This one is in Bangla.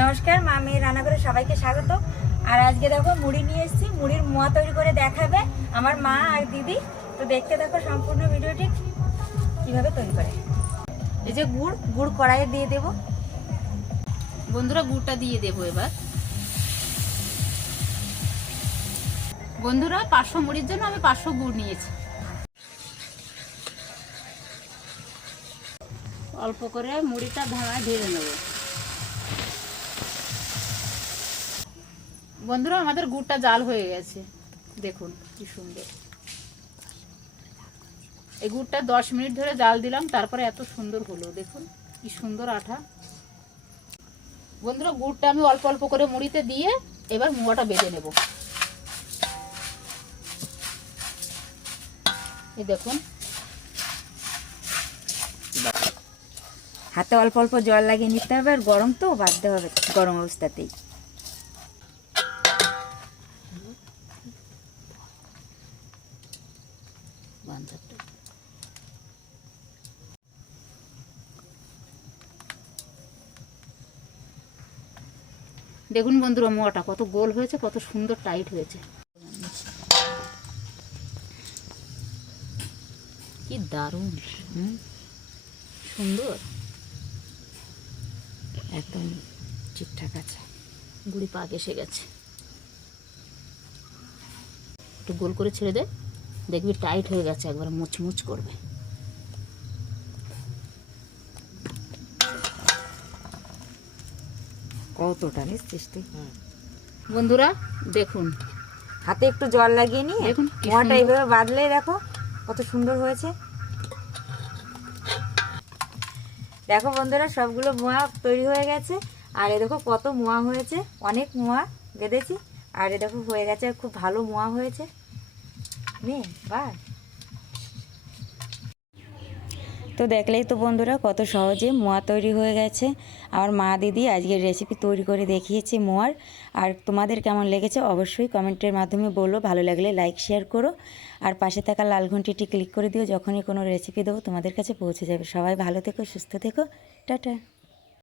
নমস্কার, মা মেয়ে রান্না করে সবাইকে স্বাগত। আর আজকে দেখো মুড়ি নিয়ে এসেছি। মুড়ির মোয়া তৈরি করে দেখাবে আমার মা আর দিদি। তো দেখতে দেখো সম্পূর্ণ ভিডিওটি, কীভাবে তৈরি করে। এই যে গুড় গুড় কড়াইয়ে দিয়ে দেবো। বন্ধুরা, গুড়টা দিয়ে দেবো এবার। বন্ধুরা, পাঁচশো মুড়ির জন্য আমি পাঁচশো গুড় নিয়েছি। অল্প করে মুড়িটা ধামায় ঢেলে নেব। বন্ধুরা, আমাদের গুড়টা জাল হয়ে গেছে। দেখুন, কি সুন্দর। এই গুড়টা দশ মিনিট ধরে জাল দিলাম, তারপরে এত সুন্দর হলো। দেখুন, কি সুন্দর আঠা। বন্ধুরা, গুড়টা আমি অল্প অল্প করে মুড়িতে দিয়ে এবার মুয়াটা বেঁধে নেব। এই দেখুন। হাতে অল্প অল্প জল লাগিয়ে নিতে হবে, আর গরম তো বাঁধতে হবে, গরম অবস্থাতেই। বাঞ্ছারটা। দেখুন বন্ধুরা, মোয়াটা কত গোল হয়েছে, কত সুন্দর টাইট হয়েছে। কি দারুণ সুন্দর। একদম ঠিকঠাক আছে। গুড়ি পাক এসে গেছে। একটু গোল করে ছেড়ে দে। দেখবি টাইট হয়ে গেছে একবার মুচমুচ করবে। কতটা নিচ্ছিস তুই বন্ধুরা দেখুন। হাতে একটু জল লাগিয়ে নিয়ে দেখুন মোয়াটা এইভাবে বাঁধলেই দেখো কত সুন্দর হয়েছে। দেখো বন্ধুরা সবগুলো মোয়া তৈরি হয়ে গেছে। আর এ দেখো কত মোয়া হয়েছে। অনেক মোয়া বেঁধেছি। আর এ দেখো হয়ে গেছে খুব ভালো মোয়া হয়েছে। নে বাহ তো দেখলেই তো বন্ধুরা কত সহজে মোয়া তৈরি হয়ে গেছে। আমার মা দিদি আজকের রেসিপি তৈরি করে দেখিয়েছে মোয়ার। আর তোমাদের কেমন লেগেছে অবশ্যই কমেন্টের মাধ্যমে বলো। ভালো লাগলে লাইক শেয়ার করো। আর পাশে থাকা লাল ঘন্টিটি ক্লিক করে দিও। যখনই কোনো রেসিপি দেবো তোমাদের কাছে পৌঁছে যাবে। সবাই ভালো থেকো, সুস্থ থেকো। টাটা।